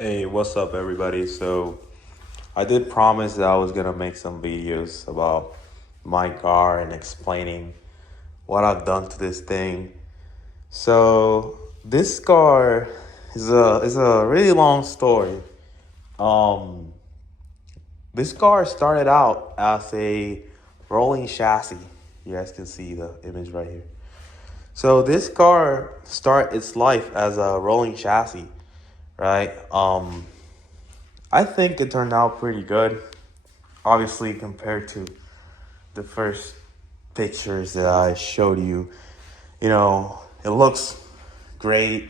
Hey, what's up, everybody? So, I did promise that I was gonna make some videos about my car and explaining what I've done to this thing. So, this car is a really long story. Um, this car started out as a rolling chassis. You guys can see the image right here. So, this car started its life as a rolling chassis, right? I think it turned out pretty good, obviously, compared to the first pictures that I showed you. It looks great,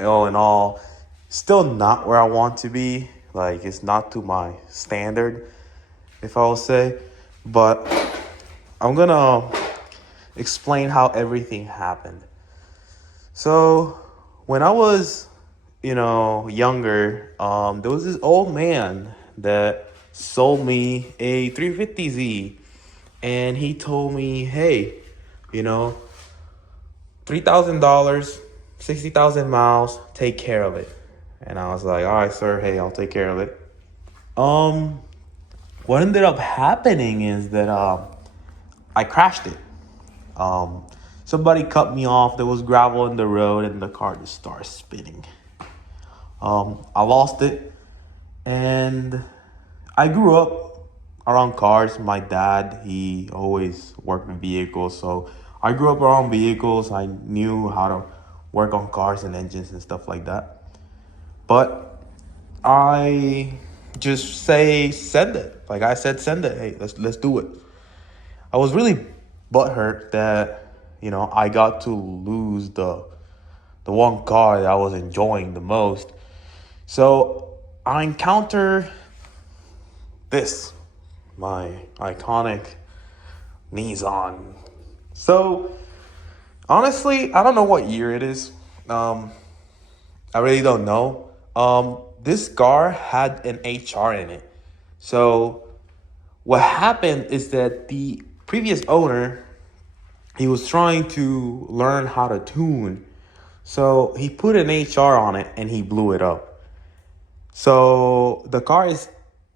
all in all. Still not where I want to be. Like, it's not to my standard, if I will say. But I'm gonna explain how everything happened. So, when I was, younger, there was this old man that sold me a 350Z, and he told me, "Hey, you know, $3,000, 60,000 miles, take care of it." And I was like, "All right, sir. Hey, I'll take care of it." Um, what ended up happening is that I crashed it. Um, Somebody cut me off. There was gravel in the road, and the car just started spinning. I lost it, and I grew up around cars. My dad, he always worked with vehicles, so I grew up around vehicles. I knew how to work on cars and engines and stuff like that. But I just send it. Like I said, send it. Hey, let's do it. I was really butthurt that I got to lose the one car that I was enjoying the most. So I encounter this, my iconic Nissan. So honestly, I don't know what year it is. Um, I really don't know. This car had an HR in it. So what happened is that the previous owner, he was trying to learn how to tune. So he put an HR on it and he blew it up. So the car is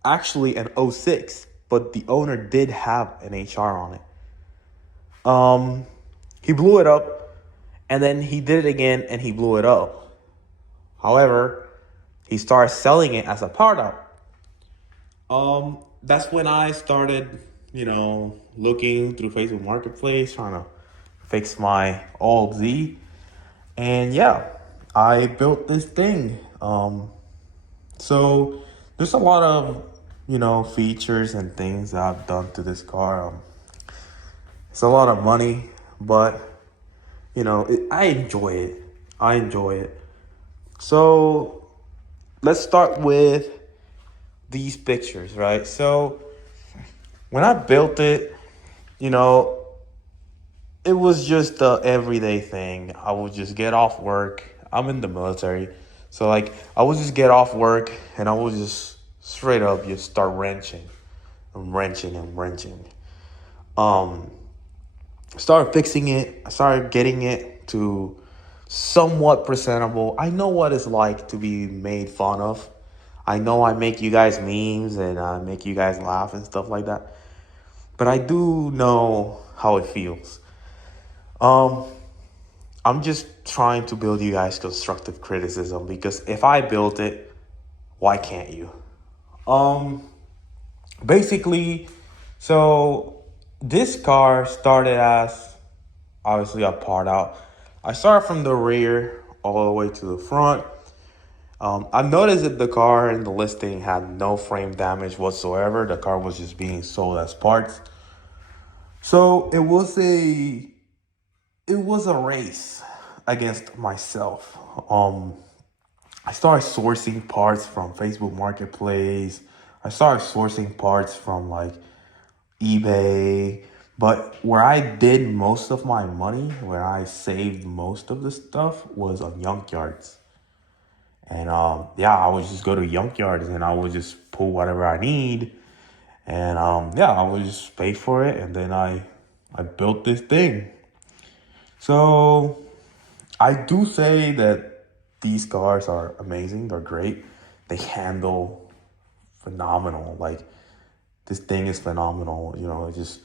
actually an '06, but the owner did have an HR on it. Um, he blew it up, and then he did it again, and he blew it up. However, he started selling it as a part out. That's when I started, looking through Facebook Marketplace, trying to fix my old Z, and yeah, I built this thing. So there's a lot of features and things that I've done to this car. It's a lot of money, but I enjoy it. I enjoy it. So let's start with these pictures, right? So when I built it, you know, it was just the everyday thing. I would just get off work. I'm in the military. So like I would just get off work and I would just straight up just start wrenching and wrenching and wrenching. Um Started fixing it. I started getting it to somewhat presentable. I know what it's like to be made fun of. I know I make you guys memes and I make you guys laugh and stuff like that. But I do know how it feels. Um, I'm just trying to build you guys constructive criticism because if I built it, why can't you? Um, Basically, so this car started as obviously a part out. I started from the rear all the way to the front. I noticed that the car in the listing had no frame damage whatsoever. The car was just being sold as parts. So it was a race against myself. I started sourcing parts from Facebook Marketplace. I started sourcing parts from like eBay. But where I did most of my money, where I saved most of the stuff was on junkyards. And yeah, I would just go to junkyards and I would just pull whatever I need. And yeah, I would just pay for it and then I built this thing. So I do say that these cars are amazing, they're great. They handle phenomenal. Like, this thing is phenomenal. You know, it just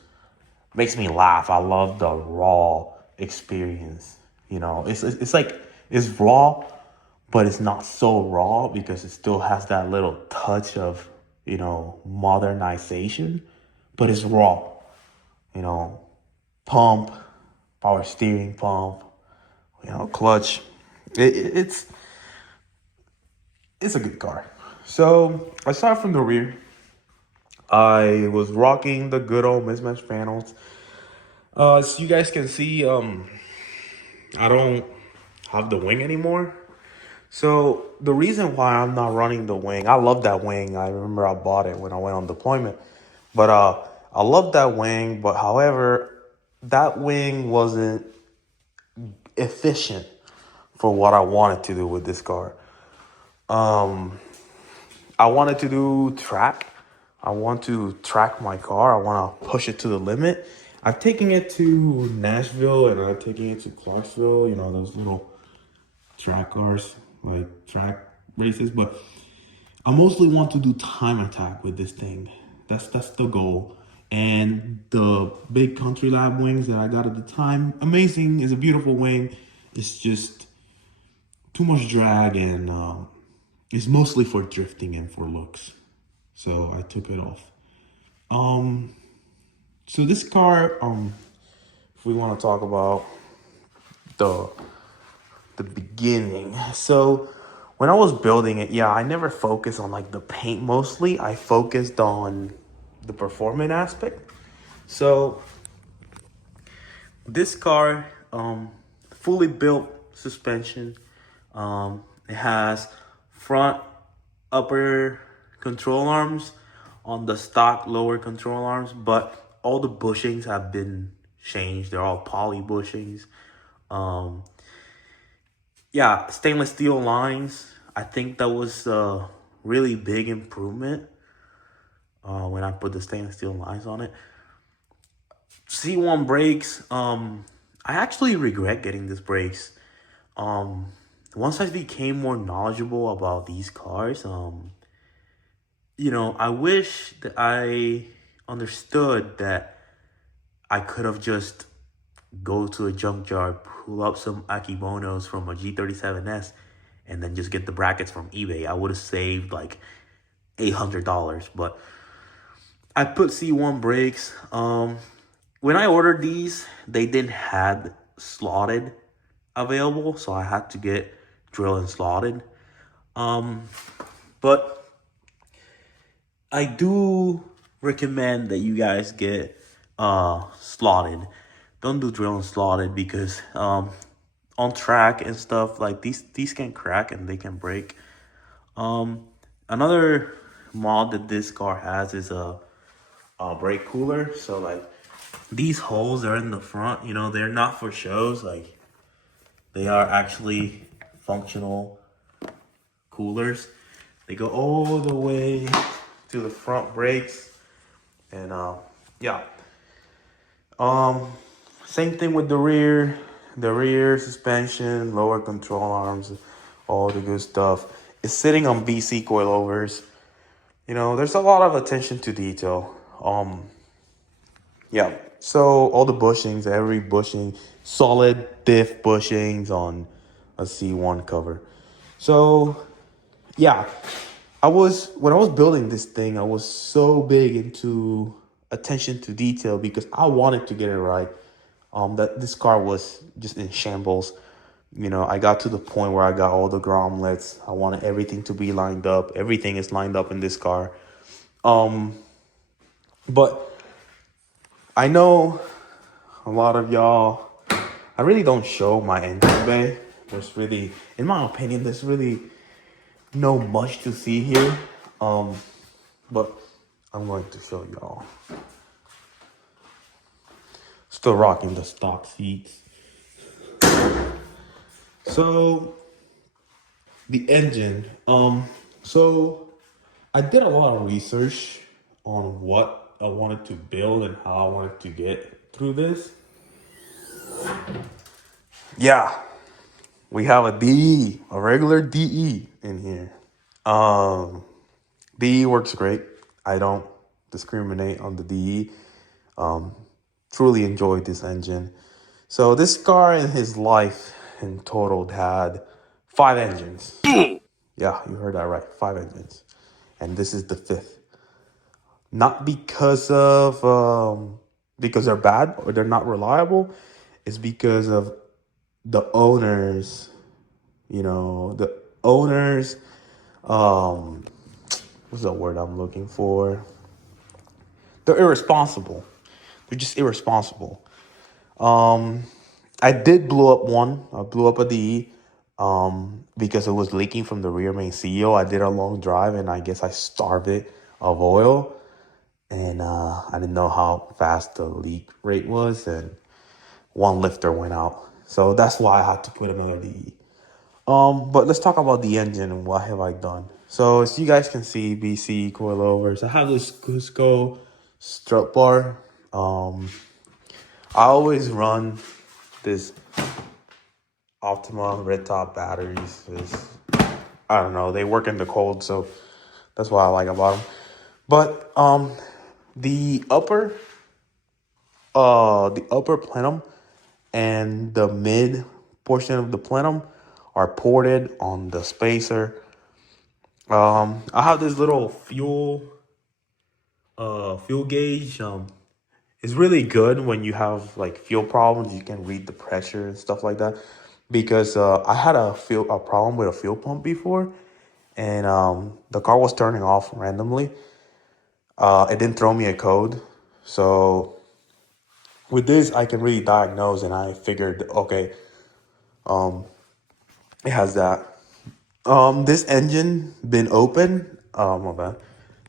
makes me laugh. I love the raw experience. You know, it's like it's raw, but it's not so raw because it still has that little touch of, you know, modernization, but it's raw. You know, pump, power steering pump, you know, clutch. It's a good car. So I started from the rear. I was rocking the good old mismatched panels. As you guys can see, I don't have the wing anymore. So the reason why I'm not running the wing, I love that wing. I remember I bought it when I went on deployment. But I love that wing, but however, that wing wasn't efficient for what I wanted to do with this car. I wanted to do track. I want to track my car. I want to push it to the limit. I've taken it to Nashville and I've taken it to Clarksville, you know, those little track cars, like track races. But I mostly want to do time attack with this thing. That's the goal. And the big Country Lab wings that I got at the time, amazing. It's a beautiful wing. It's just too much drag and it's mostly for drifting and for looks. So I took it off. So this car, if we want to talk about the beginning. So when I was building it, yeah, I never focused on like the paint mostly. I focused on the performance aspect. So this car, fully built suspension. It has front upper control arms on the stock lower control arms, but all the bushings have been changed. They're all poly bushings. Yeah, stainless steel lines. I think that was a really big improvement when I put the stainless steel lines on it. C1 brakes. I actually regret getting these brakes. Once I became more knowledgeable about these cars, you know, I wish that I understood that I could have just go to a junkyard, pull up some Akibonos from a G37S, and then just get the brackets from eBay. I would have saved like $800. But I put C1 brakes. When I ordered these, they didn't have slotted available, so I had to get drill and slotted. But I do recommend that you guys get slotted. Don't do drill and slotted because on track and stuff like these can crack and they can break. Another mod that this car has is a brake cooler. So like these holes are in the front, you know, they're not for shows. Like they are actually functional coolers. They go all the way to the front brakes, and yeah. Same thing with the rear suspension, lower control arms, all the good stuff. It's sitting on BC coilovers. You know, there's a lot of attention to detail. Yeah. So all the bushings, every bushing, solid diff bushings on a C1 cover. So yeah, when I was building this thing, I was so big into attention to detail because I wanted to get it right. That this car was just in shambles. You know, I got to the point where I got all the grommets. I wanted everything to be lined up. Everything is lined up in this car. But I know a lot of y'all, I really don't show my engine bay. There's really, in my opinion, there's really no much to see here. But I'm going to show y'all. Still rocking the stock seats. So the engine. So I did a lot of research on what I wanted to build and how I wanted to get through this. Yeah, we have a DE, a regular DE in here. Um, DE works great. I don't discriminate on the DE. Um, Truly enjoyed this engine. So this car in his life in total had 5 engines. Yeah, you heard that right. 5 engines. And this is the fifth. Not because they're bad or they're not reliable. It's because of the owners, the owners, um, what's the word I'm looking for? They're irresponsible. They're just irresponsible. Um, I did blow up one. I blew up a DE because it was leaking from the rear main CEO. I did a long drive and I guess I starved it of oil. And I didn't know how fast the leak rate was. And one lifter went out. So that's why I had to put another DE. But let's talk about the engine and what have I done. So as you guys can see, BC coilovers. I have this Cusco strut bar. I always run this Optima red top batteries. I don't know, they work in the cold, so that's what I like about them. But the upper plenum and the mid portion of the plenum are ported on the spacer. I have this little fuel gauge. It's really good when you have like fuel problems. You can read the pressure and stuff like that. Because I had a problem with a fuel pump before, and the car was turning off randomly. It didn't throw me a code, so with this I can really diagnose, and I figured, okay, it has that. This engine been open. My bad.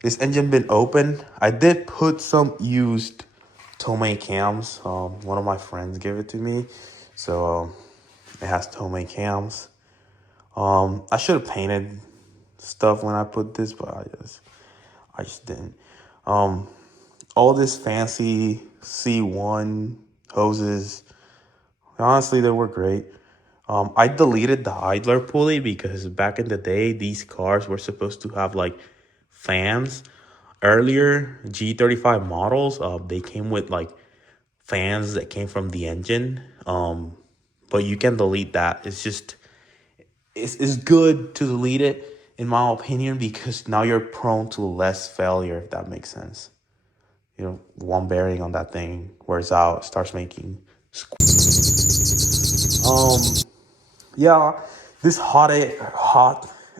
This engine been open. I did put some used Tomei cams. One of my friends gave it to me, so it has Tomei cams. I should have painted stuff when I put this, but I just didn't. Um, all this fancy C1 hoses, honestly, they were great. I deleted the idler pulley because back in the day, these cars were supposed to have like fans. Earlier G35 models, they came with like fans that came from the engine. But you can delete that. It's good to delete it, in my opinion, because now you're prone to less failure, if that makes sense. One bearing on that thing wears out, starts making um yeah, this hot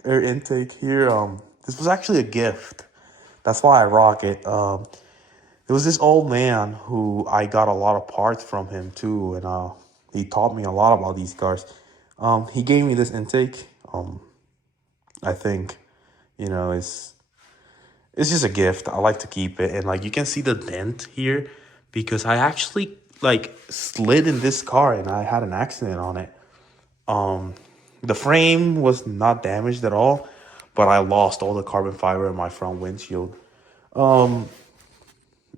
air intake here, this was actually a gift. That's why I rock it. There was this old man who I got a lot of parts from him too, and he taught me a lot about these cars. He gave me this intake. I think, it's just a gift. I like to keep it, and like you can see the dent here because I actually like slid in this car and I had an accident on it. Um, the frame was not damaged at all, but I lost all the carbon fiber in my front windshield. Um,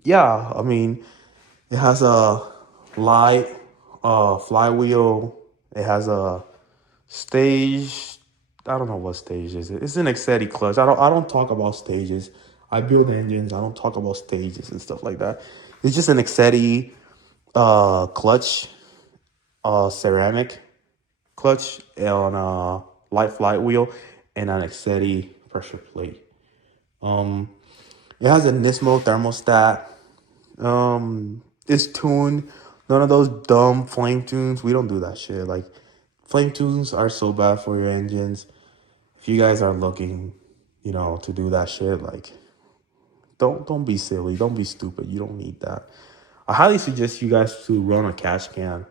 yeah, I mean, it has a light flywheel. It has a stage. I don't know what stage is it. It's an Excetti clutch. I don't talk about stages. I build engines. I don't talk about stages and stuff like that. It's just an Excetti clutch, ceramic clutch on a light flywheel and an Excetti pressure plate. Um, it has a Nismo thermostat. It's tuned. None of those dumb flame tunes. We don't do that shit. Like, flame tunes are so bad for your engines. If you guys are looking, to do that shit, like, don't be silly. Don't be stupid. You don't need that. I highly suggest you guys to run a catch can.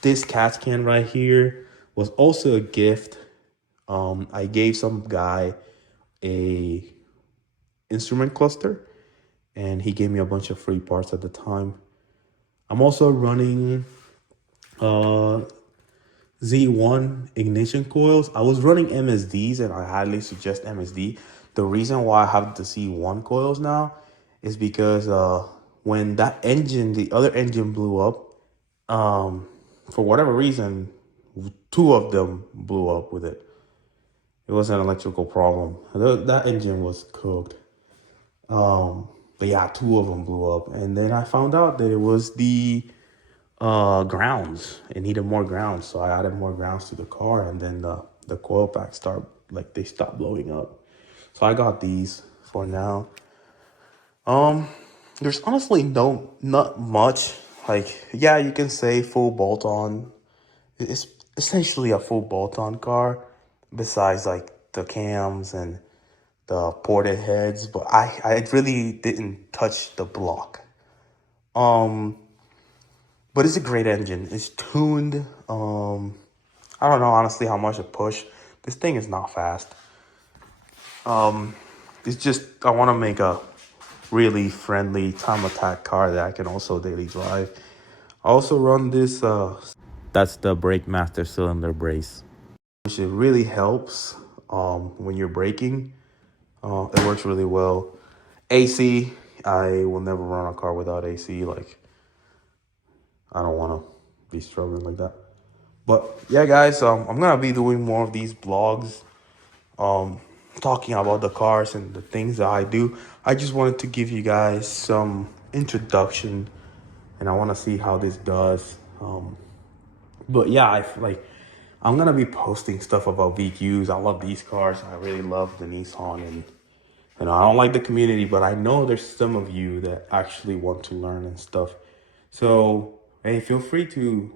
This catch can right here was also a gift. I gave some guy a instrument cluster, and he gave me a bunch of free parts at the time. I'm also running uh Z1 ignition coils. I was running MSDs and I highly suggest MSD. The reason why I have the Z1 coils now is because when the other engine blew up, for whatever reason, two of them blew up with it. It was an electrical problem. That engine was cooked. But yeah, two of them blew up. And then I found out that it was the grounds. It needed more grounds. So I added more grounds to the car, and then the coil packs they stopped blowing up. So I got these for now. There's honestly not much. Like, yeah, you can say full bolt on. It's essentially a full bolt on car, besides like the cams and the ported heads, but I really didn't touch the block. But it's a great engine. It's tuned. I don't know honestly how much it push. This thing is not fast. It's just I want to make a really friendly time attack car that I can also daily drive. I also run this. That's the Brake Master cylinder brace, which it really helps when you're braking. It works really well. AC, I will never run a car without AC. Like, I don't want to be struggling like that. But yeah, guys, I'm gonna be doing more of these vlogs, talking about the cars and the things that I do. I just wanted to give you guys some introduction, and I want to see how this does. But yeah, I'm gonna be posting stuff about VQs. I love these cars. I really love the Nissan, and I don't like the community, but I know there's some of you that actually want to learn and stuff. So hey, feel free to,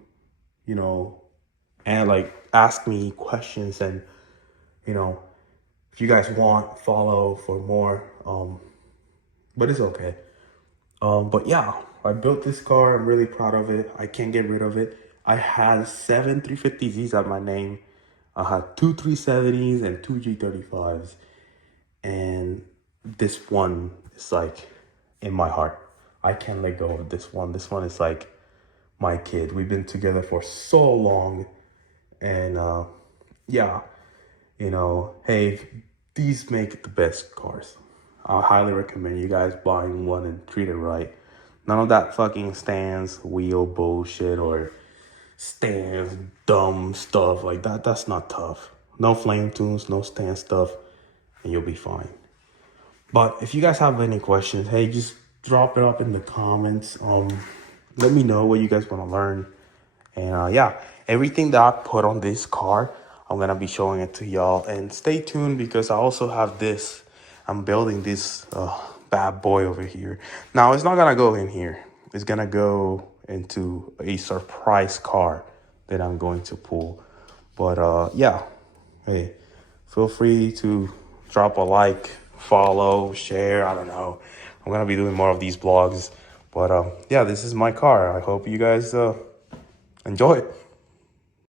and like ask me questions, and if you guys want, follow for more. But it's okay. But yeah, I built this car. I'm really proud of it. I can't get rid of it. I had 7 350Zs at my name. I had 2 370s and 2 G35s. And this one is like in my heart. I can't let go of this one. This one is like my kid. We've been together for so long. And yeah, hey, these make the best cars. I highly recommend you guys buying one and treat it right. None of that fucking stands, wheel bullshit, or stands, dumb stuff like that. That's not tough. No flame tunes, no stand stuff, and you'll be fine. But if you guys have any questions, hey, just drop it up in the comments. Let me know what you guys want to learn. And yeah, everything that I put on this car, I'm gonna be showing it to y'all. And stay tuned, because I also have this. I'm building this bad boy over here. Now it's not gonna go in here. It's gonna go into a surprise car that I'm going to pull. But yeah, hey, feel free to drop a like, follow, share. I don't know. I'm gonna be doing more of these vlogs. But yeah, this is my car. I hope you guys enjoy it.